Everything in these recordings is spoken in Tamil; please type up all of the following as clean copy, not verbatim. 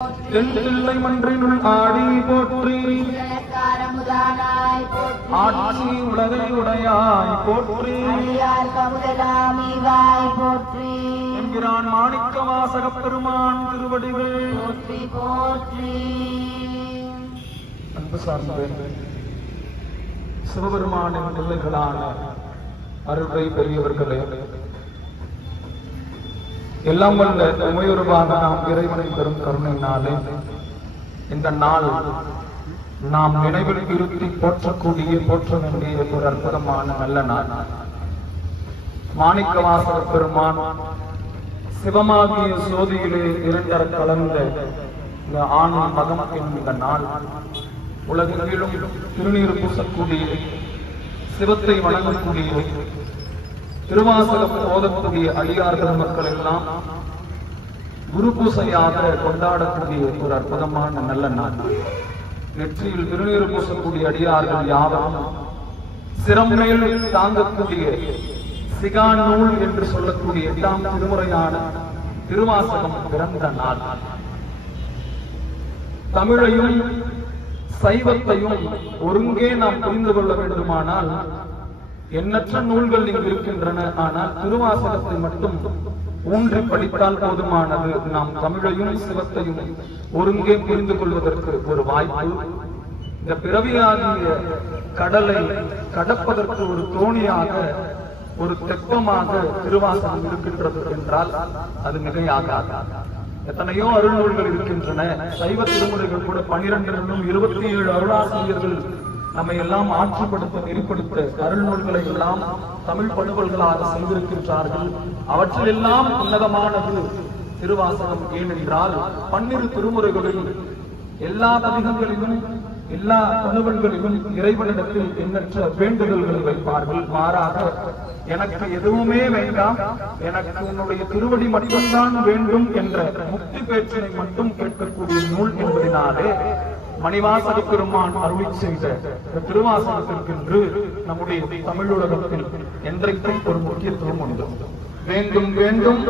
தென்தில்லை மன்றினுள் ஆடி போற்றி ஆட்சி உலகை உடையாய் போற்றி என்கிறான் மாணிக்க வாசகப் பெருமான் திருவடிகள் போற்றி போற்றி. அன்பு சார்ந்த சிவபெருமானின் பிள்ளைகளான அருளை பெரியவர்களே, எல்லாம் வல்ல உமையுருவாக நாம் இறைவனை பெறும் கருணையினாலே இந்த நாள் நாம் நினைவில் இருத்தி போற்றக்கூடிய போற்ற வேண்டிய ஒரு அற்புதமான நல்ல நாள். மாணிக்க வாசக பெருமான் சிவமாகிய சோதியிலே இரண்டர கலந்த இந்த ஆணும் மகம் என்கிற நாள் உலகெங்கிலும் திருநீர் பூசக்கூடிய, சிவத்தை வணங்கக்கூடிய, திருவாசகம் ஓதக்கூடிய அடியார் பெருமக்கள் எல்லாம் குரு பூசையாக கொண்டாடக்கூடிய ஒரு அற்புதமான நல்ல நாள். நெற்றியில் திருநீர் பூசக்கூடிய அடியார்கள் யாரும் சிறமேல் தாங்கக்கூடிய சிகா நூல் என்று சொல்லக்கூடிய 8ஆம் திருமுறையான திருவாசகம் பிறந்த நாள். தமிழையும் சைவத்தையும் ஒருங்கே நாம் புரிந்து கொள்ள வேண்டுமானால் எண்ணற்ற நூல்கள் இங்கு இருக்கின்றன. ஆனால் திருவாசகத்தை மட்டும் ஊன்றி படித்தால் போதுமானது. நாம் தமிழையும் சிவத்தையும் ஒருங்கே புரிந்து கொள்வதற்கு ஒரு வாய்ப்பு. இந்த பிறவியாகிய கடலை கடப்பதற்கு ஒரு தோணியாக, ஒரு தெப்பமாக திருவாசகம் இருக்கின்றது என்றால் அது மிகையாகாது. எத்தனையோ அருள்நூல்கள் இருக்கின்றன. சைவ திருமுறைகள் கூட 12 27 அருளாசிரியர்கள் நம்மை எல்லாம் ஆட்சிப்படுத்த நெறிப்படுத்த அருள்நூல்களை எல்லாம் தமிழ் படுகொள்களாக செய்திருக்கின்றார்கள். அவற்றில் எல்லாம் உன்னதமானது திருவாசகம். ஏனென்றால் 12 திருமுறைகளிலும் எல்லா பதிகங்களிலும் எல்லா பணுவல்களிலும் இறைவனிடத்தில் எண்ணற்ற வேண்டுதல்களை வைப்பார்கள். மாறாக எனக்கு எதுவுமே வேண்டாம், எனக்கு உன்னுடைய திருவடி மட்டும்தான் வேண்டும் என்ற முக்தி பேச்சினை மட்டும் கேட்கக்கூடிய நூல் என்பதனாலே மணிவாசக பெருமான் அருளி செய்த திருவாசகத்திற்கென்று நம்முடைய தமிழுலகத்தில் என்றைக்கும் ஒரு முக்கியத்துவம் உண்டு. வேண்டும் வேண்டும்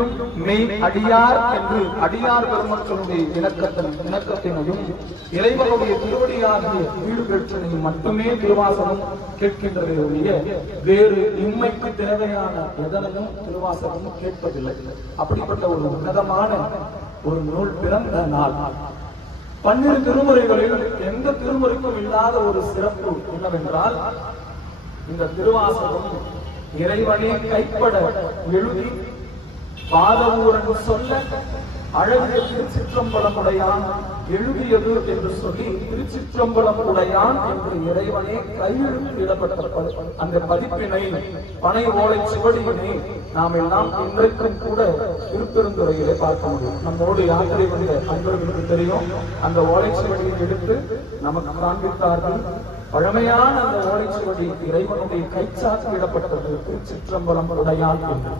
மெய் அடியார் என்று அடியார் பெருமக்களுடைய இணக்கத்தினையும் இறைவனுடைய திருவடியாகிய வீடு பெற்றனையும் மட்டுமே திருவாசகம் கேட்கின்றதை ஒழிய வேறு இம்மைக்கு தேவையான எதனையும் திருவாசகம் கேட்பதில்லை. அப்படிப்பட்ட ஒரு உன்னதமான ஒரு நூல் பிறந்த நாள். 12 திருமுறைகளில் எந்த திருமுறைக்கும் இல்லாத ஒரு சிறப்பு என்னவென்றால், இந்த திருவாசகம் இறைவனே கைப்பட எழுதி பாதவூரன் சொல்ல அழகிய திருச்சிற்றம்பலம் உடையான் எழுதியது என்று சொல்லி திருச்சிற்றம்பலம் உடையான் என்று இறைவனே கையெழுத்திடப்பட்ட அந்த பதிப்பினை, பனை ஓலை சுவடியினை நாம் எல்லாம் இன்றைக்கும் கூட திருப்பெருந்துறையிலே பார்க்க முடியும். நம்மோடு யாத்திரை வந்த அன்பர்களுக்கு தெரியும். அந்த ஓலை சுவடியை எடுத்து நமக்கு காண்பித்தார்கள். பழமையான அந்த ஓலைச்சுவடி இறைவனுடைய கைச்சாத்திடப்பட்டது திருச்சிற்றம்பலம் உடையான் என்று.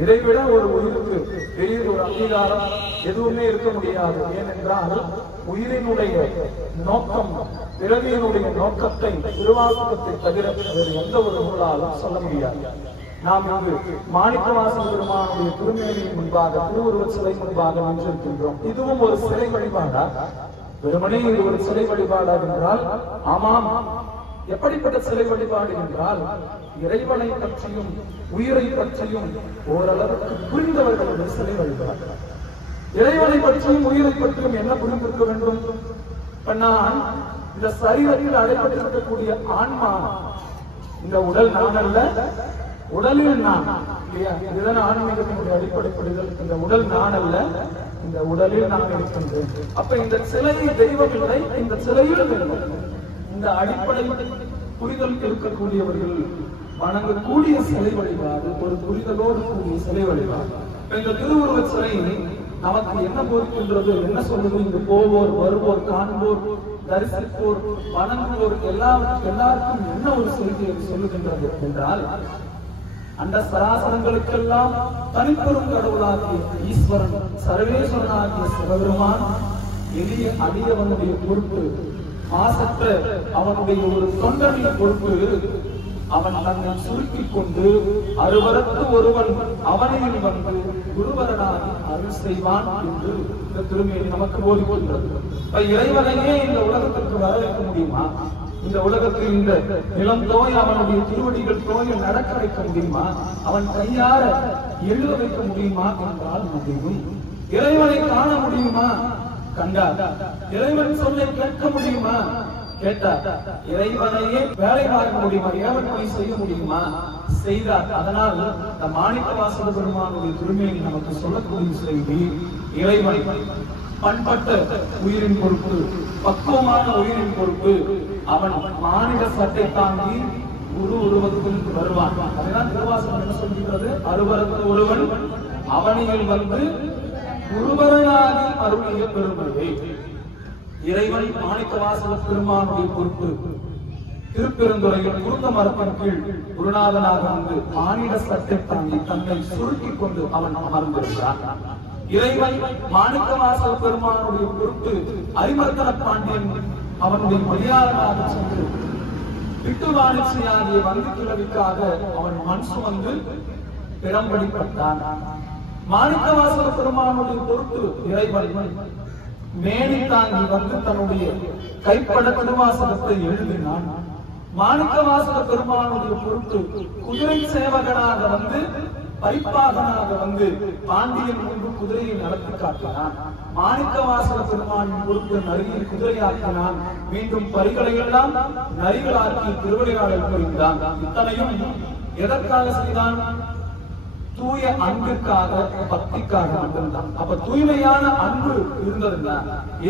இதைவிட ஒரு உயிருக்கு பெரிய ஒரு அங்கீகாரம் எதுவுமே இருக்க முடியாது. ஏனென்றால் உயிரினுடைய நோக்கம், பிறவியினுடைய நோக்கத்தை திருவாசகத்தை தவிர வேறு எந்த ஒரு நூலாலும் சொல்ல முடியாது. நாம் இங்கு மாணிக்க வாசக பெருமானுடைய திருமேனியின் முன்பாக, திருவுருவச் சிலை முன்பாக நின்றிருக்கின்றோம். இதுவும் ஒரு சிலை வழிபாடா? வெறுமனே இது ஒரு சிலை வழிபாடு என்றால் ஆமாம். எப்படிப்பட்ட சிலை வழிபாடு என்றால், இறைவனை பற்றியும் உயிரை பற்றியும் ஓரளவுக்கு புரிந்தவர்களுடைய சிலை வழிபாடு. இறைவனை பற்றியும் உயிரை பற்றியும் என்ன புரிந்திருக்க வேண்டும்? நான் இந்த சரீரத்தில் அடைபட்டிருக்கக்கூடிய ஆன்மா, இந்த உடல் நான் அல்ல, உடலில் நான் இல்லையா? இதுதான் ஆன்மீகத்தினுடைய அடிப்படை புரிதல். இந்த உடல் நான் அல்ல, இந்த உடலில் நான் இருக்கின்றேன். அப்ப இந்த சிலையை தெய்வம் இல்லை, இந்த சிலையில் இந்த அடிப்படை புரிதல் இருக்கக்கூடியவர்கள் வணங்கக்கூடிய சிலை வழிபாடு ஒரு புரிதலோடு கூடிய சிலை வழிபாடு. இந்த திருவுருவச் சிலை நமக்கு என்ன போதிக்கின்றது, என்ன சொல்லுது? இங்கு போவோர், வருவோர், காண்போர், தரிசிப்போர், வணங்குவோர் எல்லாருக்கும் என்ன ஒரு செய்தியை சொல்லுகின்றது என்றால், அந்த சராசரங்களுக்கெல்லாம் தனிப்பெரும் கடவுளாகிய ஈஸ்வரன், சர்வேஸ்வரனாகிய சிவபெருமான் எளிய அடியவனுடைய பொறுப்பு, ஆசற்ற அவனுடைய ஒரு தொண்டனின் பொறுப்பு அவன் தன்னை சுருக்கிக் கொண்டு அருவருக்கு ஒருவன் அவனையில் வந்து குருவரனாகி அருள் செய்வான் என்று இந்த திருமேனி நமக்கு போதிக்கின்றது. இறைவனையே இந்த உலகத்திற்கு வர வைக்க முடியுமா? இந்த உலகத்தில் இந்த நிலம் தோய் அவனுடைய திருவடிகள் தோய நடக்க வைக்க முடியுமா? அவன் கையார எழுத வைக்க முடியுமா என்றால் முடியும். இறைவனை காண முடியுமா? கண்டார். இறைவன் சொல்லை கேட்க முடியுமா? கேட்டார். இறைவனையே வேலை பார்க்க முடியுமா? ஏவனை செய்ய முடியுமா? செய்தார். அதனால் இந்த மாணிக்கவாசக பெருமானுடைய திருமேனி நமக்கு சொல்லக்கூடிய செய்தி, இறைவனை பண்பட்ட உயிரின் பொறுப்பு, பக்குவமான உயிரின் பொறுப்பு. அவன் மானிட சட்டை தாங்கி குரு உருவத்தில் வருவான். அதுதான் திருவாசகம் என்ன சொல்கிறது? அருவருக்கு ஒருவன் அவனியில் வந்து குருவரையாகி அருளிய பெருமையை. இறைவன் மாணிக்கவாசக பெருமானுடைய பொறுப்பு. திருப்பெருந்துறையில் குருந்த மரத்தின் கீழ் குருநாதனாக வந்து மானிட சட்டை தாங்கி தன்னை சுருக்கிக் கொண்டு அவன் அமர்ந்திருக்கிறான். இறைவன் மாணிக்கவாசக பெருமானுடைய பொறுப்பு. அரிமர்த்தன பாண்டியன் அவனுடைய மரியாதையாக சென்று விட்டுவாணிச்சியாகிய வந்து கிழவிக்காக அவன் மண் சுமந்து பிறம்படிப்பட்டான். மாணிக்கவாசக பெருமானுடைய பொறுப்பு. இறைவன் மேனி தாங்கி வந்து தன்னுடைய கைப்பட திருவாசகத்தை எழுதினான். மாணிக்கவாசக பெருமானுடைய பொறுப்பு. குதிரை சேவகனாக வந்து பரிப்பாகனாக வந்து பாண்டியன் முன்பு குதிரையை நடத்தி காட்டினான். மாணிக்கவாசக பெருமானின் பொறுப்பு நரியை குதிரையாக்கினான். மீண்டும் பரிகளை எல்லாம் நரிகளாக்கி திருவிளையாடல் புரிந்தான். இத்தனையும் எதற்காக செய்தான்? தூய அன்புக்காக, பக்திக்காக வந்திருந்தான். அப்ப தூய்மையான அன்பு இருந்ததுன்னா,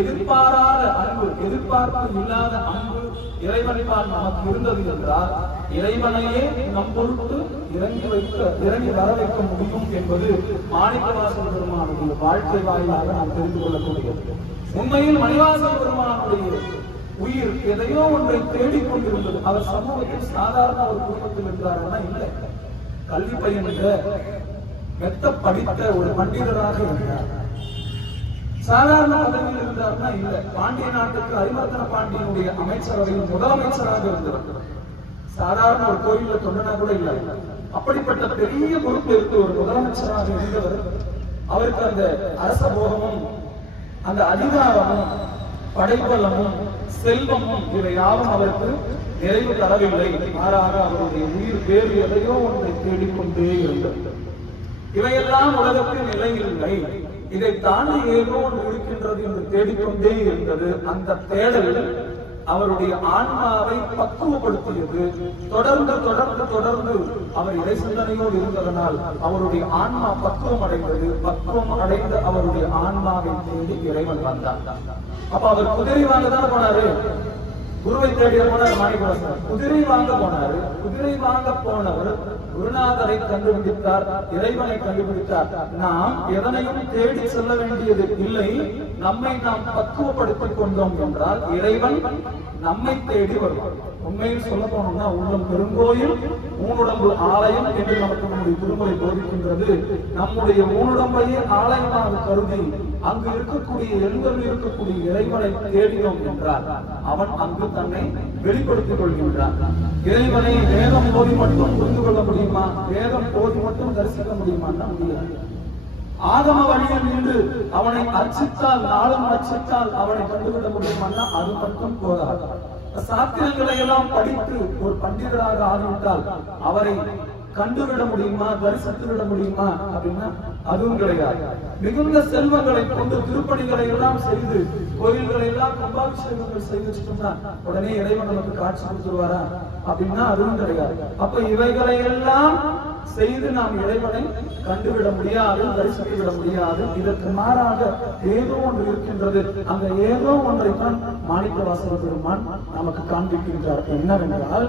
எதிர்பாராத அன்பு, எதிர்பார்ப்பு இல்லாத அன்பு இறைவனைப்பால் நமக்கு இருந்தது என்றால் இறைவனையே நம் பொருட்டு இறங்கி வர வைக்க முடியும் என்பது மாணிக்கவாசக பெருமானுடைய வாழ்க்கை வாயிலாக நாம் தெரிந்து கொள்ளக்கூடியது. உண்மையில் மணிவாசக பெருமானுடைய உயிர் எதையோ ஒன்றை தேடிக்கொண்டிருந்தது. அவர் சமூகத்தில் சாதாரண ஒரு குடும்பத்தில் இருந்தார்னா இல்லை. கல்வி பயின்ற மெத்த படித்த ஒரு பண்டிதராக இருந்தார். சாதாரண பதவியில் இருந்தார்னா இல்ல. பாண்டிய நாட்டுக்கு அரிமர்த்தன பாண்டியனுடைய அமைச்சரவையில் முதலமைச்சராக இருந்தார். சாதாரண ஒரு கோயில தொண்டனா கூட இல்லை. அப்படிப்பட்ட பெரிய பொறுப்பு இருந்து ஒரு முதலமைச்சராக இருந்தவர். அவருக்கு அந்த அரச போகமும் அந்த அதிகாரமும் படைபலமும் செல்வமும் இவை யாவும் அவருக்கு நிறைவு தரவில்லை. மாறாக அவருடைய உயிர் வேறு எதையோ ஒன்றை தேடிக்கொண்டே இருந்தது. இவையெல்லாம் உலகத்தில் நிலையில்லை. இதை தாண்டி ஏதோ ஒன்று இருக்கின்றது என்று தேடிக்கொண்டே இருந்தது. அந்த தேடல் அவருடைய ஆன்மாவை பக்குவப்படுத்தியது. தொடர்ந்து தொடர்ந்து தொடர்ந்து அவர் இறை சிந்தனையோடு இருந்ததனால் அவருடைய ஆன்மா பக்குவம் அடைந்தது. பக்குவம் அடைந்த அவருடைய ஆன்மாவை தேடி இறைவன் வந்தார். அப்ப அவர் குதிரை வாங்கதான் போனாரு. குருவை தேடிய போனார் மாணிக்கவாசகர். குதிரை வாங்க போனாரு. குதிரை வாங்க போனவர் குருநாதரை கண்டுபிடித்தார், இறைவனை கண்டுபிடித்தார். நாம் எதனையும் தேடி செல்ல வேண்டியது இல்லை. நம்மை நாம் பக்குவப்படுத்திக் கொண்டோம் என்றால் இறைவன் நம்மை தேடி வருவார். உண்மையில் சொல்ல போனோம்னா உள்ளம் பெருங்கோயில் ஊனுடம்பு ஆலயம் என்று நமக்கு நம்முடைய திருமுறை போதிக்கின்றது. நம்முடைய ஊனுடம்பையே ஆலயமாக கருதி அங்கு இருக்கக்கூடிய எண்கள் இருக்கக்கூடிய இறைவனை தேடினோம் என்றால் அவன் அங்கு தன்னை வெளிப்படுத்திக் கொள்கின்றான். இறைவனை வேதம் போதி மட்டும் புரிந்து கொள்ள முடியுமா? வேதம் போதி மட்டும் தரிசிக்க முடியுமான்னா முடியாது. ஆகம வழியில் நின்று அவனை அர்ச்சித்தால், நாளும் அர்ச்சித்தால் அவனை கண்டுவிட முடியுமான்னா அது மட்டும் போதாது. சாத்திரங்களை எல்லாம் படித்து ஒரு பண்டிதராக ஆகிவிட்டால் அவரை கண்டுவிட முடியுமா, தரிசித்து விட முடியுமா அப்படின்னா அதுவும் கிடையாது. மிகுந்த செல்வங்களை கொண்டு திருப்பணிகளை எல்லாம் செய்து கோயில்களை எல்லாம் கும்பாபிஷேகங்கள் செய்து வச்சுட்டோம்னா உடனே இறைவன் நமக்கு காட்சி கொடுத்துருவாரா அப்படின்னா அதுவும் கிடையாது. அப்ப இவைகளை எல்லாம் செய்து நாம் இறைவனை கண்டுவிட முடியாது, தரிசித்து விட முடியாது. இதற்கு மாறாக ஏதோ ஒன்று இருக்கின்றது. அந்த ஏதோ ஒன்றை தான் மாணிக்கவாசக பெருமான் நமக்கு காண்பிக்கின்றார். என்னவென்றால்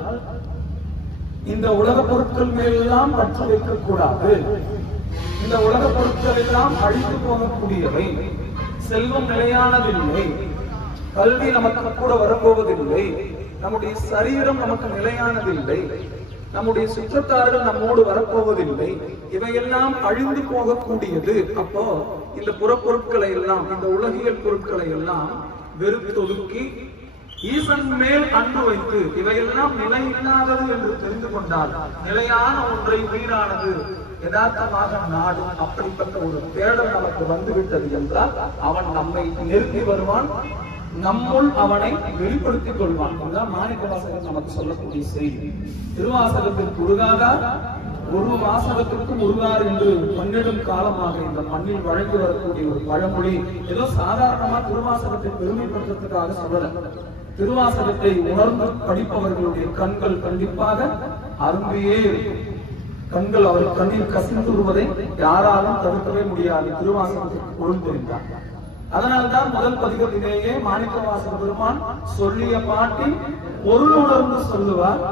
இந்த உலக பொருட்கள் மேலெல்லாம் பற்று வைக்கக்கூடாது. இந்த உலக பொருட்கள் எல்லாம் அழித்து போகக்கூடியவை. செல்வம் நிலையானதில்லை. கல்வி நமக்கு கூட வரப்போவதில்லை. நம்முடைய சரீரம் நமக்கு நிலையானதில்லை. நம்முடைய சுற்றத்தார்கள் நம்மோடு வரப்போவதில்லை. இவையெல்லாம் அழிந்து போகக்கூடியது. அப்போ இந்த புறப்பொருட்களை எல்லாம், இந்த உலகியல் பொருட்களை எல்லாம் வெறுத்தொதுக்கி ஈசன் மேல் அன்பு வைத்து இவையெல்லாம் நிலை இல்லாதது என்று தெரிந்து கொண்டால் நிலையான ஒன்றை உயிரானது யதார்த்தமாக நாடும். அப்படிப்பட்ட ஒரு தேடல் நமக்கு வந்துவிட்டது என்றால் அவன் நம்மை நெருங்கி வருவான், நம்முள் அவனை வெளிப்படுத்திக் கொள்வான். இதுதான் மாணிக்கவாசகர் நமக்கு சொல்லக்கூடிய செய்தி. திருவாசகத்திற்கு உருகாதார் ஒரு வாசகத்திற்கும் உருகார் என்று பன்னெடும் காலமாக இந்த மண்ணில் வழங்கி வரக்கூடிய ஒரு பழமொழி ஏதோ சாதாரணமா திருவாசகத்தை பெருமைப்படுத்துறதுக்காக சொல்லல. திருவாசகத்தை உணர்ந்து படிப்பவர்களுடைய கண்கள் கண்டிப்பாக அருமையே இருக்கும். கண்கள் அவர் கண்ணில் கசிந்துருவதை யாராலும் தடுக்கவே முடியாது. திருவாசகத்திற்கு பொருள் தெரிந்தார். அதனால்தான் முதல் பதிகத்திலேயே மாணிக்கவாசக பெருமான் சொல்லிய பாட்டின் பொருள் உணர்ந்து சொல்லுவார்.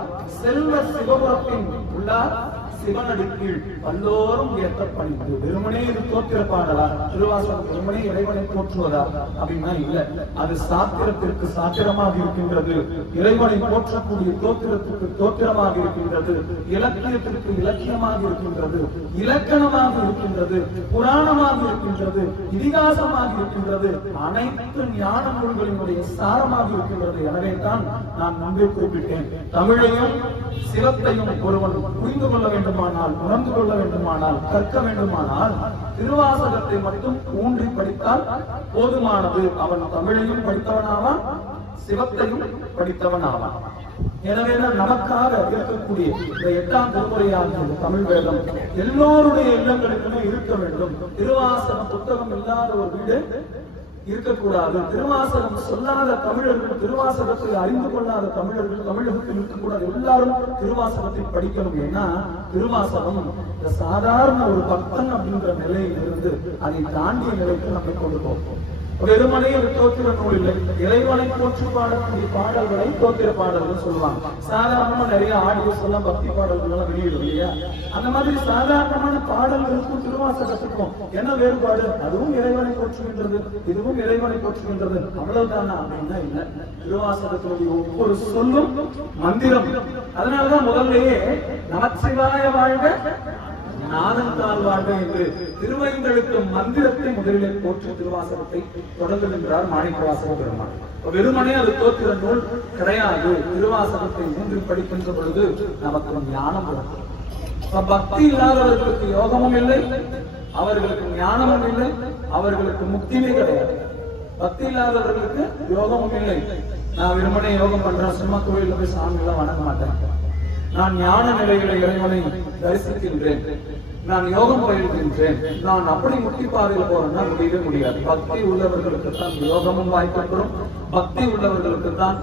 செல்வ சிவபுரத்தின் உள்ளார் சிவனடிக்கீழ் பல்லோரும் ஏற்ற பணிந்து. வெறுமனே இது தோத்திர பாடலா? திருவாசகம் வெறுமனே இறைவனை போற்றுவதா அப்படின்னா இல்ல. அது சாத்திரத்திற்கு சாத்திரமாக இருக்கின்றது, இறைவனை போற்றக்கூடிய தோத்திரத்திற்கு தோத்திரமாக இருக்கின்றது, இலக்கியத்திற்கு இலக்கியமாக இருக்கின்றது, இலக்கணமாக இருக்கின்றது, புராணமாக இருக்கின்றது, இதிகாசமாக இருக்கின்றது, அனைத்து ஞான நூல்களினுடைய சாரமாக இருக்கின்றது. எனவே தான் நான் முன்பே குறிப்பிட்டேன், தமிழையும் சிவத்தையும் ஒருவன் புரிந்து கொள்ள வேண்டுமானால், உணர்ந்து கொள்ள வேண்டுமானால், கற்க வேண்டுமானால் திருவாசகத்தை மட்டும் ஊன்றி படித்தால் போதுமானது. அவன் தமிழையும் படித்தவனாவான், சிவத்தையும் படித்தவனாவான். எனவேதான் நமக்காக இருக்கக்கூடிய இந்த 8ஆம் திருமுறையாகிய தமிழ் வேதம் எல்லோருடைய இல்லங்களுக்குமே இருக்க வேண்டும். திருவாசக புத்தகம் இல்லாத ஒரு வீடு இருக்கக்கூடாது. திருவாசகம் சொல்லாத தமிழர்கள், திருவாசகத்தை அறிந்து கொள்ளாத தமிழர்கள் தமிழகத்தில் இருக்கக்கூடாது. எல்லாரும் திருவாசகத்தை படிக்கணும். ஏன்னா திருவாசகம் சாதாரண ஒரு பக்தன் அப்படின்ற நிலையில் இருந்து அதை தாண்டிய நிலைக்கு நம்மை கொண்டு போகும். வெறுமனே ஒரு தோத்திர நூல் இல்லை. இறைவனை போற்றி பாடக்கூடிய பாடல்களை தோத்திர பாடல்கள் சொல்லுவாங்க. சாதாரணமா நிறைய ஆடியோஸ் எல்லாம் பக்தி பாடல்கள் எல்லாம் வெளியிடும் இல்லையா? அந்த மாதிரி சாதாரணமான பாடல்களுக்கும் திருவாசகத்துக்கும் என்ன வேறுபாடு? அதுவும் இறைவனை போற்றுகின்றது, இதுவும் இறைவனை போற்றுகின்றது. அவ்வளவுதானா அப்படின்னா இல்ல. திருவாசகத்தினுடைய ஒவ்வொரு சொல்லும் மந்திரம். அதனாலதான் முதல்லயே நமச்சிவாய வாழ்க நாதந்தால் வாழ்க என்று திருவைந்தெழுத்து மந்திரத்தை முதலிலே போற்றி திருவாசகத்தை தொடங்குகின்றார் மாணிக்கவாசக பெருமான். வெறுமனே அது தோத்திர நூல் கிடையாது. திருவாசகத்தை ஊன்றி படிக்கின்ற பொழுது நமக்கு ஞானம் வரும். பக்தி இல்லாதவர்களுக்கு யோகமும் இல்லை, அவர்களுக்கு ஞானமும் இல்லை, அவர்களுக்கு முக்தியுமே கிடையாது. பக்தி இல்லாதவர்களுக்கு யோகமும் இல்லை. நான் வெறுமனே யோகம் பண்றேன், சும்மா கோயில போய் சாமி எல்லாம் வணங்க மாட்டேன், நான் ஞான நிலையில இறைவனை தரிசிக்கின்றேன், நான் யோகம் பயில்கின்றேன், நான் அப்படி முக்தி பாதையில் போறேன்னா முடியவே முடியாது. பக்தி உள்ளவர்களுக்கு தான் யோகமும் வாய்க்கப்படும், பக்தி உள்ளவர்களுக்கு தான்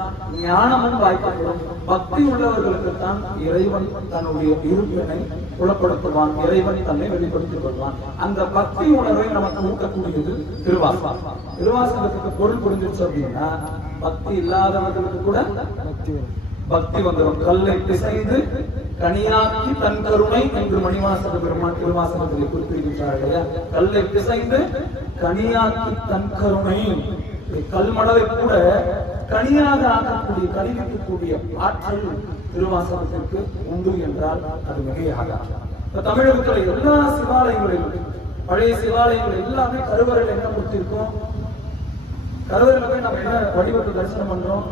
ஞானமும் வாய்க்கப்படும், பக்தி உள்ளவர்களுக்கு தான் இறைவன் தன்னுடைய இருப்பினை புலப்படுத்துவான், இறைவன் தன்னை வெளிப்படுத்திக் கொள்வான். அந்த பக்தி உணர்வை நமக்கு ஊட்டக்கூடியது திருவாசகம். திருவாசகத்துக்கு பொருள் புரிஞ்சிருச்சு அப்படின்னா பக்தி இல்லாதவர்களுக்கு கூட பக்தி வந்துடும். கல்லை பிசைந்து கனியாக்கி தன் கருணை என்று மணிவாசக பெருமான் திருவாசகத்தில் குறிப்பிடுகின்றார்கள். கல்லை பிசைந்து கனியாக்கி தன் கருணை. கல்மடலை கூட கனியாக ஆக்கக்கூடிய, கனிவிக்கக்கூடிய ஆற்றல் திருவாசகத்திற்கு உண்டு என்றால் அது மிகையாக. தமிழகத்தில் எல்லா சிவாலயங்களிலும், பழைய சிவாலயங்கள் எல்லாமே கருவறையில் என்ன கொடுத்திருக்கோம்? கருவறையில போய் நம்ம என்ன வடிவத்தை தரிசனம் பண்றோம்?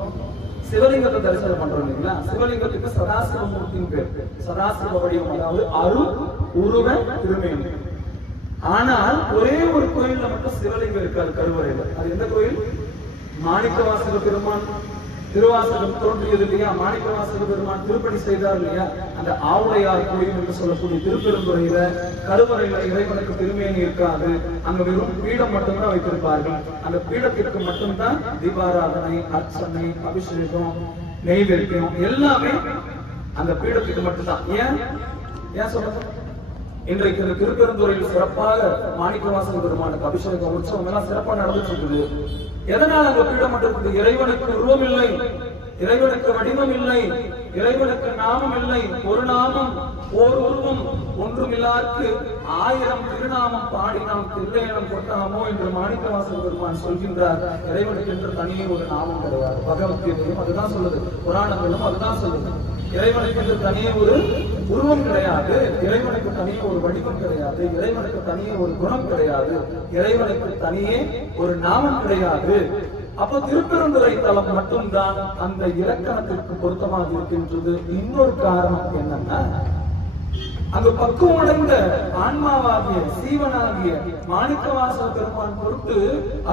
சிவலிங்கத்தை தரிசனம் பண்றோம் இல்லைங்களா? சிவலிங்கத்துக்கு சதாசிவ மூர்த்தின்னு பேர். சதாசிவ வடிவம், அதாவது அருள் உருவ திருமேனி. ஆனால் ஒரே ஒரு கோயில்ல மட்டும் சிவலிங்கம் இருக்காது கருவறையில. அது எந்த கோயில்? மாணிக்கவாசக பெருமான் திருவாசகம் தோன்றியது இல்லையா? மாணிக்கவாசக பெருமான் திருப்பணி செய்தார் இல்லையா? அந்த ஆவுடையார் கோயில் என்று சொல்லக்கூடிய திருப்பெருந்துறையில கருவறையில இறைவனுக்கு திருமேனி இருக்காது. அங்க வெறும் பீடம் மட்டும்தான் வைத்திருப்பார்கள். அந்த பீடத்திற்கு மட்டும்தான் தீபாராதனை, அர்ச்சனை, அபிஷேகம், நெய்வேத்தியம் எல்லாமே அந்த பீடத்துக்கு மட்டும்தான். ஏன் சொல்றது? இன்றைக்கு இந்த திருப்பெருந்துறையில் சிறப்பாக மாணிக்கவாசக பெருமானுக்கு அபிஷேகம், உற்சவம் எல்லாம் சிறப்பாக நடந்துட்டு இருக்குது. எதனால் அந்த பீடம் மட்டும்? இறைவனுக்கு உருவம் இல்லை, இறைவனுக்கு வடிவம் இல்லை, இறைவனுக்கு நாமம் இல்லை. ஒரு நாமம் ஓர் உருவம் ஒன்றுமில்லாருக்கு 1000 திருநாமம் பாடி நாம் திருநயனம் கொட்டாமோ என்று மாணிக்கவாசக பெருமான் சொல்கின்றார். இறைவனுக்கு என்று தனியே ஒரு நாமம் கிடையாது. பகவத்கீதையும் அதுதான் சொல்லுது, புராணங்களும் அதுதான் சொல்லுது. இறைவனுக்கு என்று தனியே ஒரு உருவம் கிடையாது, இறைவனுக்கு தனியே ஒரு வடிவம் கிடையாது, இறைவனுக்கு தனியே ஒரு குணம் கிடையாது, இறைவனுக்கு தனியே ஒரு நாமம் கிடையாது. அப்போ திருப்பெருந்துறை தலம் மட்டும்தான் அந்த இலக்கணத்திற்கு பொருத்தமாக இருக்கின்றது. இன்னொரு காரணம் என்னன்னா, அங்கு பக்குவமடைந்த ஆன்மாவாகிய சீவனாகிய மாணிக்கவாசக பெருமான் பொருட்டு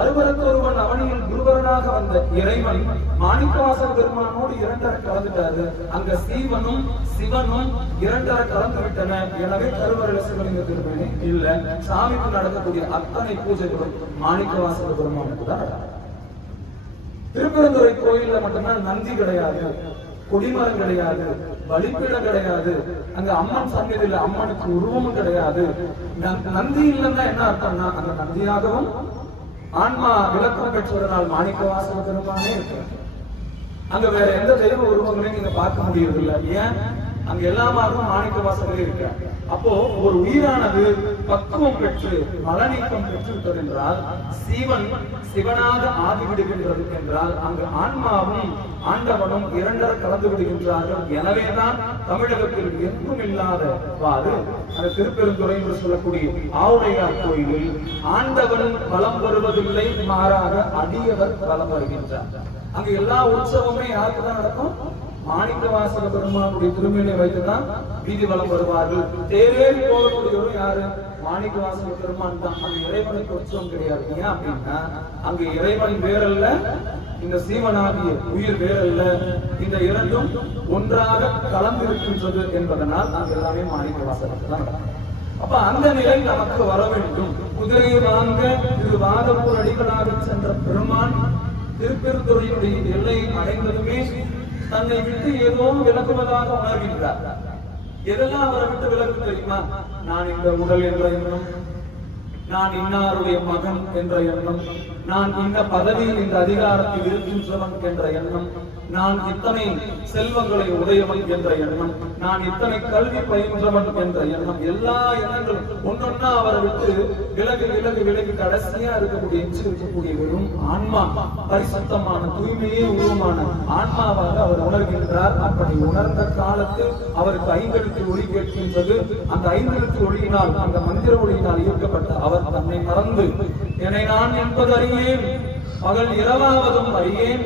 அருவரத்தொருவன் அவனியில் குருவரனாக வந்த இறைவன் மாணிக்கவாசக பெருமானோடு இரண்டரை கலந்துட்டாரு. அங்க சீவனும் சிவனும் இரண்டரை கலந்து விட்டன. எனவே கருவறையில சிவலிங்க திருமணி இல்ல. சாமிக்கு நடக்கக்கூடிய அத்தனை பூஜைகளும் மாணிக்கவாசக பெருமானுக்கு தான். திருப்பெருந்துறை கோயில்ல மட்டும்தான் நந்தி கிடையாது, கொடிமரம் கிடையாது, பலிப்பீடம் கிடையாது, அங்க அம்மன் சன்னதியில அம்மனுக்கு உருவமும் கிடையாது. நந்தி இல்லைன்னா என்ன அர்த்தம்னா, அந்த நந்தியாகவும் ஆன்மா விளக்கம் பெற்றதனால் மாணிக்கவாசக பெருமானே இருக்கு. அங்க வேற எந்த தெய்வ உருவங்களையும் நீங்க பார்க்க முடியறதில்லை. ஏன்? அங்க எல்லாமாரும் மாணிக்கவாசகரே இருக்க. அப்போ ஒரு உயிரானது பக்குவம் பெற்று மலநீக்கம் பெற்றிருக்கிறது என்றால், சீவன் சிவனாக ஆகிவிடுகின்றது என்றால், அங்கு ஆன்மாவும் ஆண்டவனும் இரண்டரை கலந்து விடுகின்றார்கள். எனவேதான் தமிழகத்தில் எங்கும் இல்லாதவாறு அந்த திருப்பெருந்துறை என்று சொல்லக்கூடிய ஆவுடையார் கோயிலில் ஆண்டவன் வலம் வருவதில்லை, மாறாக அடியவர் வலம் வருகின்றார். அங்க எல்லா உற்சவமே யாருக்கு தான் நடக்கும்? மாணிக்கவாசக பெருமானுடைய திருமேனியை வைத்துதான் வீதி வலம் வருவார்கள். தேரேறி போகக்கூடியவரும் யாரு? மாணிக்கவாசக பெருமான் தான். அந்த இறைவனுக்கு உற்சவம் கிடையாது. ஏன் அப்படின்னா, அங்கு இறைவன் வேறல்ல, இந்த சீவனாகிய உயிர் வேறல்ல, இந்த இரண்டும் ஒன்றாக கலந்திருக்கின்றது என்பதனால் அங்கு எல்லாமே மாணிக்கவாசகத்துக்கு தான் நடக்கும். அப்ப அந்த நிலை நமக்கு வர வேண்டும். குதிரையை வாங்க திரு வாதப்பூர் அடிகளாக சென்ற பெருமான் திருப்பெருந்துறையுடைய எல்லை அடைந்ததுமே தன்னை விட்டு ஏதோ விலகுவதாக உணர்கின்றார். எதெல்லாம் அவரை விட்டு விலகு தெரியுமா? நான் இந்த உடல் என்ற எண்ணம், நான் இன்னாருடைய மகன் என்ற எண்ணம், நான் இந்த பதவியில் இந்த அதிகாரத்தில் இருக்கின்றவன் என்ற எண்ணம், நான் இத்தனை செல்வங்களை உடையவன் என்ற எண்ணம், நான் இத்தனை கல்வி பயின்றவன் என்ற எண்ணம், எல்லா எண்ணங்களும் ஒன்னொன்னா அவரை விட்டு விலகு விலகு விலகு கடைசியா இருக்கக்கூடிய வெறும் ஆன்மா, பரிசுத்தமான தூய்மையே உருவமான ஆன்மாவாக அவர் உணர்கின்றார். அப்படி உணர்ந்த காலத்தில் அவருக்கு ஐந்தெழுத்து ஒளி கேட்கின்றது. அந்த ஐந்தெழுத்து ஒளியினால், அந்த மந்திர ஒளியினால் ஈர்க்கப்பட்ட அவர் தன்னை மறந்து, என்னை நான் என்பது அறியேன், பகல் இரவாவதும் அறியேன்,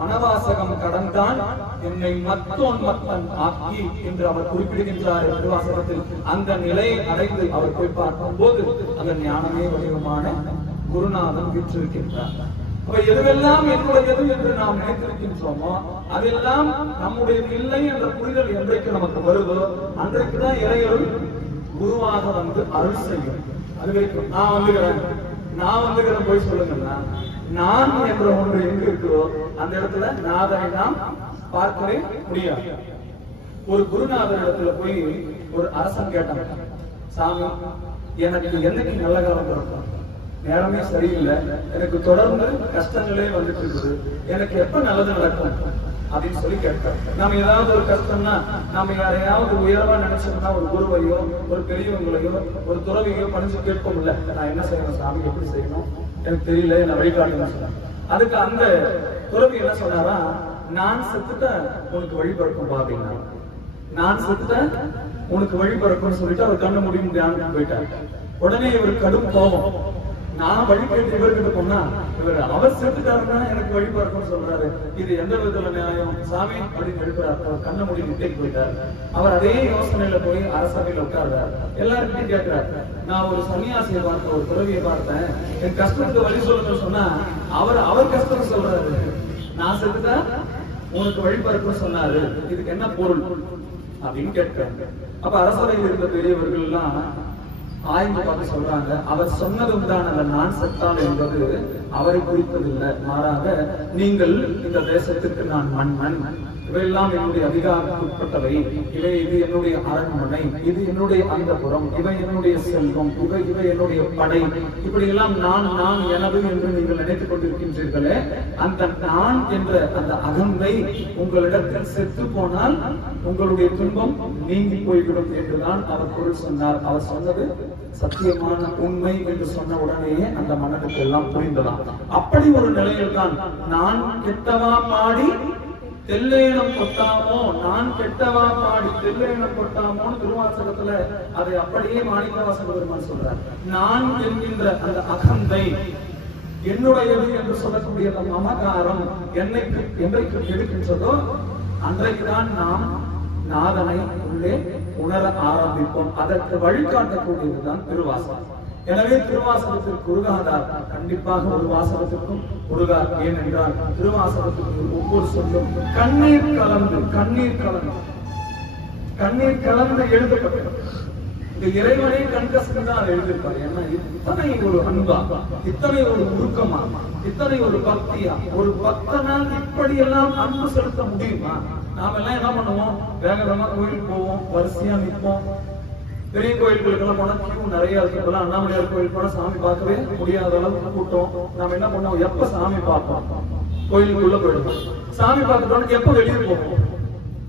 மனவாசகம் கடந்தான் என்னை மத்தோன் மத்தன் ஆக்கி என்று அவர் குறிப்பிடுகின்றார். திருவாசகத்தில் அந்த நிலையை அடைந்து அவர் போய் பார்க்கும் போது அந்த ஞானமே வடிவமான குருநாதன் விற்றிருக்கின்றார். அப்ப எதுவெல்லாம் என்னுடையது என்று நாம் நினைத்திருக்கின்றோமோ அதெல்லாம் நம்முடைய இல்லை என்ற புரிதல் என்றைக்கு நமக்கு வருதோ அன்றைக்குதான் இறையருள் குருவாக வந்து அருள் செய்யும். அது வரைக்கும் நான் வந்துகிறேன் போய் சொல்லுங்கன்னா, நான் என்ற ஒன்று எங்க இருக்கிறோ அந்த இடத்துல நாதனை நாம் பார்க்கவே முடியாது. ஒரு குருநாதர் இடத்துல போய் ஒரு அரசன் கேட்டாங்க, சாமி எனக்கு என்னைக்கு நல்ல காலம் பிறக்கும், நேரமே சரியில்லை, எனக்கு தொடர்ந்து கஷ்டங்களே வந்துட்டு இருக்குது, எனக்கு எப்ப நல்லது நடக்கும் அப்படின்னு சொல்லி கேட்கிறோம். நம்ம ஏதாவது ஒரு கஷ்டம்னா நம்ம யாரையாவது உயர்வா நினைச்சோம்னா ஒரு குருவையோ ஒரு பெரியவங்களையோ ஒரு துறவியோ பணிச்சு கேட்போம் இல்ல, நான் என்ன செய்யணும் சாமி, எப்படி செய்யணும் எனக்கு தெரியல, நான் வழிகாட்டுன்னு சொன்னேன். அதுக்கு அந்த துறவி என்ன சொன்னாரா, நான் செத்துட்ட உனக்கு வழிபறக்கும் அப்படின்னா, நான் செத்துட்ட உனக்கு வழிபறக்கும்னு சொல்லிட்டு அவர் கண்ண முடியும் தியானத்துக்கு போயிட்டாரு. உடனே இவர் கடும் கோபம், நான் வழிபட்டு இவர்கிட்ட போனா இவர் அவர் செத்துட்டாருன்னா எனக்கு வழிபறக்கும்னு சொல்றாரு, இது எந்த விதத்துல நியாயம் சாமி அப்படின்னு எழுப்புறாரு. அவர் கண்ண முடி நிட்டைக்கு போயிட்டாரு. அவர் அதே யோசனையில போய் அரசவையில உட்கார்றாரு. எல்லாருக்கிட்டையும் கேட்கிறாரு, நான் ஒரு சன்னியாசியை பார்த்தேன், ஒரு துறவியை பார்த்தேன், என் கஷ்டத்துக்கு வழி சொல்லுன்னு சொன்னா அவர் கஷ்டம் சொல்றாரு, நான் செத்துட்டா உனக்கு வழிபறக்கும்னு சொன்னாரு, இதுக்கு என்ன பொருள் அப்படின்னு கேட்கிறாங்க. அப்ப அரசவையில் இருந்த பெரியவர்கள் எல்லாம் ஆய்ந்து பார்த்து சொல்றாங்க, அவர் சொன்னதும் தான் அந்த நான் செத்தான் என்பது அவரை குறிப்பதில்லை, மாறாக நீங்கள் இந்த தேசத்திற்கு நான் மன்னன், இவையெல்லாம் என்னுடைய அதிகாரத்துக்குட்பட்டவை, இது என்னுடைய அரண்மனை, இது என்னுடைய அந்தப்புறம், இவை என்னுடைய செல்வம், இவை என்னுடைய படை, இப்படி எல்லாம் நான் எனது என்று நீங்கள் நினைத்துக் கொண்டிருக்கின்றீர்களே, அந்த நான் என்ற அந்த அகந்தை உங்களிடத்தில் செத்து போனால் உங்களுடைய துன்பம் நீங்கி போய்விடும் என்றுதான் அவர் பொருள் சொன்னார். அவர் சொன்னது சத்தியமான உண்மை என்று சொன்ன உடனேயே அந்த மனதுக்கு எல்லாம் புரிந்ததாம். அப்படி ஒரு நிலையில் தான் நான் கெட்டவா பாடி தெல்லேனம் கொட்டாமோ, நான் கெட்டவா பாடி தெல்லேனம் கொட்டாமோன்னு திருவாசகத்துல அதை அப்படியே மாணிக்கவாசக பெருமான் சொல்றார். நான் என்கின்ற அந்த அகந்தை என்னுடையது என்று சொல்லக்கூடிய மமகாரம் என்றைக்கு எடுக்கின்றதோ அன்றைக்குதான் நாம் நாதனை உள்ளே உணர ஆரம்பிப்போம். அதற்கு வழிகாட்டக்கூடியதுதான் திருவாசகம். எனவே திருவாசகத்திற்கு உருகாதார் கண்டிப்பாக ஒரு வாசகத்திற்கும் உருகார். ஏனென்றால் திருவாசகத்திற்கு ஒவ்வொரு சொல்லும் கண்ணீர் கலந்து எழுதப்பட்டது. இந்த இறைவனை கண்கசந்தான் எழுதியிருப்பார். ஏன்னா இத்தனை ஒரு அன்பா, இத்தனை ஒரு உருக்கமா, இத்தனை ஒரு பக்தியா, ஒரு பக்தனால் இப்படியெல்லாம் அன்பு செலுத்த முடியுமா? நாம எல்லாம் என்ன பண்ணுவோம்? வேகமா கோயிலுக்கு போவோம், வரிசையா நிற்போம். பெரிய கோயில்களுக்கெல்லாம் போனா கியூ நிறைய இருக்கு. அண்ணாமலையார் கோயில் போனா சாமி பார்க்கவே முடியாத அளவுக்கு கூட்டம். நாம என்ன பண்ணுவோம்? எப்ப சாமி பார்ப்போம்? கோயிலுக்குள்ள போயிடுவோம். சாமி பார்த்துட்டோம், எப்ப வெளியே போவோம்?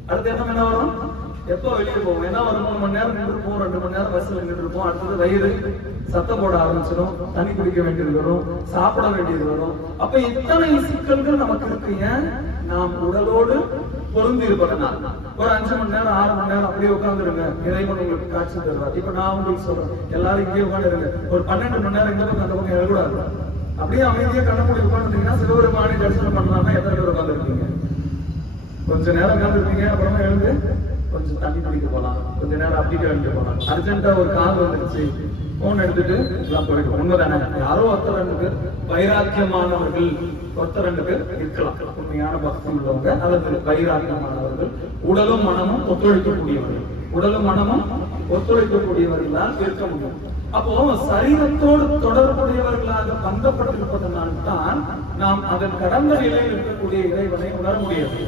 அடுத்த என்ன வரும்? எப்போ வெளியே போவோம்? ஏன்னா ஒரு 3 மணி நேரம் நின்றுப்போம், 2 மணி நேரம் பஸ்ல நின்றுப்போம். அடுத்தது வயிறு சத்தம் போட ஆரம்பிச்சிடும், தண்ணி குடிக்க வேண்டியது வரும், சாப்பிட வேண்டியது வரும். அப்ப இத்தனை சிக்கல்கள் நமக்கு இருக்குங்க. நாம் உடலோடு பொருந்தி இருப்பதனால் ஒரு 5 மணி நேரம் 6 மணி நேரம் அப்படியே உட்காந்துருங்க, இறைவன் உங்களுக்கு காட்சி தருவார். இப்ப நான் உங்களுக்கு சொல்றேன், எல்லாரும் இங்கே உட்காந்துருங்க. ஒரு 12 மணி நேரம் இந்த பக்கம் அந்த பக்கம் எழக்கூடாது. அப்படியே அமைதியா கண்ண மூடி உட்காந்துட்டீங்கன்னா சிவபெருமானை தரிசனம் பண்ணலாமா? எத்தனை பேர் உட்காந்துருக்கீங்க? கொஞ்ச நேரம் உட்காந்துருக்கீங்க, அப்புறமா எழுந்து கொஞ்சம் தண்ணி குடிக்க போலாம், கொஞ்ச நேரம் அப்படி கிளம்பி போலாம். அர்ஜென்ட்டா ஒரு கார் வந்துருச்சு, போன் எடுத்துட்டு எல்லாம் போயிடும். உண்மைதானே? யாரோ ஒருத்தர் 2 பேர் வைராக்கியமானவர்கள், ஒருத்தர் 2 பேர் இருக்கலாம், உண்மையான பக்தி உள்ளவங்க அல்லது வைராக்கியமானவர்கள், உடலும் மனமும் ஒத்துழைக்கக்கூடியவர்கள், தான் இருக்க முடியும். அப்போ சரீரத்தோடு தொடர்புடையவர்களாக பந்தப்பட்டிருப்பதனால்தான் நாம் அதன் கடந்த நிலையில் இருக்கக்கூடிய இறைவனை உணர முடியாது.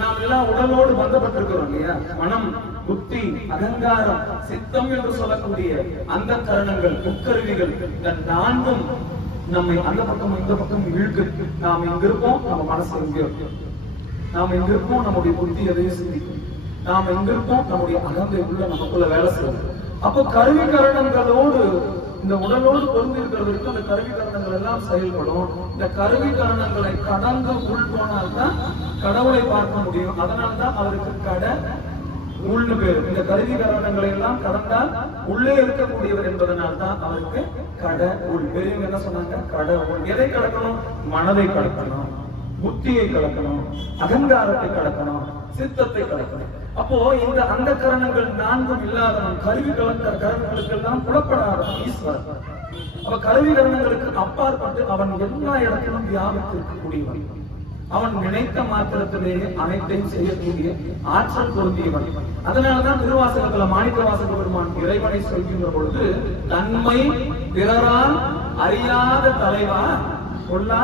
நாம் எல்லாம் உடலோடு பந்தப்பட்டிருக்கிறோம் இல்லையா? மனம், புத்தி, அகங்காரம், சித்தம் என்று சொல்லக்கூடிய அந்த கரணங்கள், உட்கருவிகள், இந்த 4ம் நம்மை அந்த பக்கம் இந்த பக்கம் இழுக்கு. நாம் இங்க இருப்போம், நம்ம மனசு எங்க இருக்கும். நாம் எங்க இருப்போம், நம்முடைய புத்தி எதையும் சிந்திக்கும். நாம் எங்க இருப்போம், நம்முடைய அகங்கைக்குள்ள நமக்குள்ள வேலை செய்யும். அப்போ கருவி கரணங்களோடு, இந்த உடலோடு பொருந்தி இருக்கிறதுக்கு அந்த கருவி கரணங்கள் எல்லாம் செயல்படும். இந்த கருவி கரணங்களை கடந்து உள் போனால்தான் கடவுளை பார்க்க முடியும். அதனால்தான் அவருக்கு கடை உள்னு பேரு. இந்த கருவி கரணங்களை எல்லாம் கடந்தால் உள்ளே இருக்கக்கூடியவர் என்பதனால்தான் அவருக்கு கடை உள். பெரியவங்க என்ன சொன்னாங்க? கடை உள். எதை கடக்கணும்? மனதை கடக்கணும், புத்தியை கடக்கணும், அகங்காரத்தை கடக்கணும், சித்தத்தை கடக்கணும். அப்போ இந்த அந்த கரணங்கள் 4ம் இல்லாதவன், கருவி கரணங்களுக்கு எல்லாம் புலப்படாத ஈஸ்வரன். அப்ப கருவி கரணங்களுக்கு அப்பாற்பட்டு அவன் எல்லா இடத்திலும் வியாபித்து இருக்கக்கூடியவன். அவன் நினைத்த மாத்திரத்திலேயே அனைத்தையும் செய்யக்கூடிய ஆற்றல் பொருந்தியவன். அதனாலதான் திருவாசகத்துல மாணிக்க வாசக பெருமான் இறைவனை சொல்கின்ற பொழுது, தன்மை பிறரால் அறியாத தலைவா கொல்லா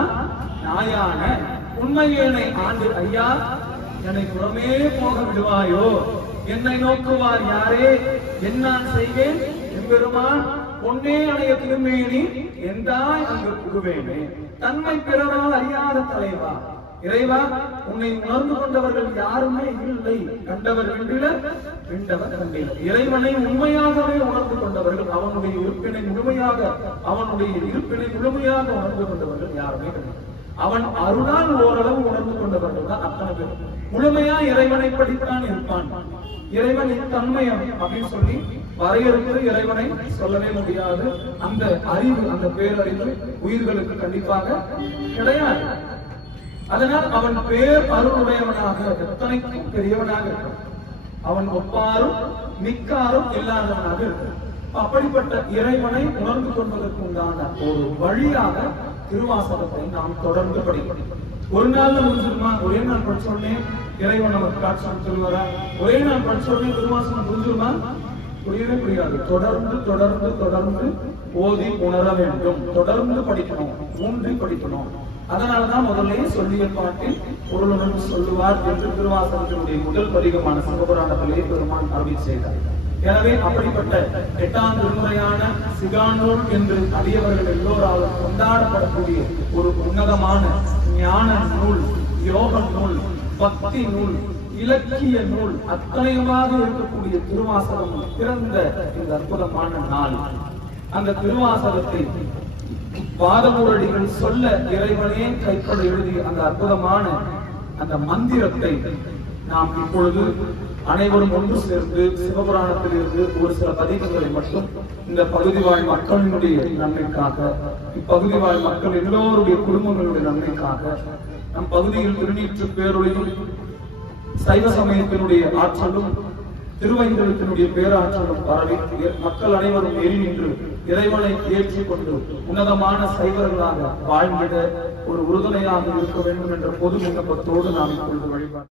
நாயான உண்மையேனை ஆண்டு ஐயா என்னை புறமே போக விடுவாயோ, என்னை நோக்குவார் யாரே, என்னான் செய்வேன் எம்பெருமான் பொன்னே அணைய திருமேனி எந்தாய் அங்கு புகுவேனே. தன்மை பிறரால் அறியாத தலைவா, இறைவா உன்னை உணர்ந்து கொண்டவர்கள் யாருமே இல்லை. கண்டவர் வென்றிலர், வென்றவர் கண்டிலர். இறைவனை உண்மையாகவே உணர்ந்து கொண்டவர்கள், அவனுடைய இருப்பினை முழுமையாக உணர்ந்து கொண்டவர்கள் யாருமே கிடையாது. அவன் அருளால் ஓரளவு உணர்ந்து கொண்டவர்கள் தான் அத்தனை பேர். முழுமையா இறைவனை படித்தான் இருப்பான். இறைவன் தன்மையம் அப்படின்னு சொல்லி வரையறுத்து இறைவனை சொல்லவே முடியாது. அந்த அறிவு, அந்த பேரறிவு உயிர்களுக்கு கண்டிப்பாக கிடையாது. அதனால் அவன் பேர் அருளுடையவனாக, எத்தனைக்கும் பெரியவனாக இருக்கும். அவன் ஒப்பாரும் மிக்காரும் இல்லாதவனாக இருக்கும். அப்படிப்பட்ட இறைவனை உணர்ந்து கொள்வதற்கு உண்டான ஒரு வழியாக திருவாசகத்தை நாம் தொடர்ந்து படிப்போம். ஒரு நாள்ல முடிஞ்சிருமா? ஒரே நாள் படிச்சோடனே இறைவன் நமக்கு காட்சி சொல்லுவாரா? ஒரே நாள் படிச்சோடனே திருவாசகம் புரிஞ்சிருமா? புரியவே புரியாது. தொடர்ந்து தொடர்ந்து தொடர்ந்து ஓதி உணர வேண்டும். தொடர்ந்து படிக்கணும், ஊன்றி படிக்கணும். அதனாலதான் முதலே சொல்லிய பாட்டில் பொருளுடன் சொல்லுவார் என்று திருவாசகத்தினுடைய முதல் பதிகமான சிவபுராணத்திலே பெருமான் அருளி செய்தார். எனவே அப்படிப்பட்ட 8ஆம் திருமுறையான சிகாநூல் என்று அடியவர்கள் எல்லோராலும் கொண்டாடப்படக்கூடிய ஒரு உன்னதமான ஞான நூல், யோக நூல், பக்தி நூல், இலக்கிய நூல் அத்தனையுமாக இருக்கக்கூடிய திருவாசகம் பிறந்த இந்த அற்புதமான நாள். அந்த திருவாசகத்தை பாதமூரடிகள் சொல்ல இறைவனே கைப்பட எழுதிய அந்த அற்புதமான அந்த மந்திரத்தை நாம் இப்பொழுது அனைவரும் ஒன்று சேர்ந்து சிவபுராணத்தில் இருந்து ஒரு சில பதிகங்களை மட்டும் இந்த பகுதி வாழ் மக்களினுடைய நன்மைக்காக, இப்பகுதி வாழ் மக்கள் எல்லோருடைய குடும்பங்களுடைய நன்மைக்காக, நம் பகுதியில் திருநீற்று பேரொழியும் சைவ சமயத்தினுடைய ஆற்றலும் திருவைந்தெழுத்தினுடைய பேராற்றலும் பரவி மக்கள் அனைவரும் எரி நின்று இறைவனை ஏற்றிக் கொண்டு உன்னதமான சைவர்களாக வாழ்ந்திட ஒரு உறுதுணையாக இருக்க வேண்டும் என்ற பொது விண்ணப்பத்தோடு நாம் இப்பொழுது வழிபாடு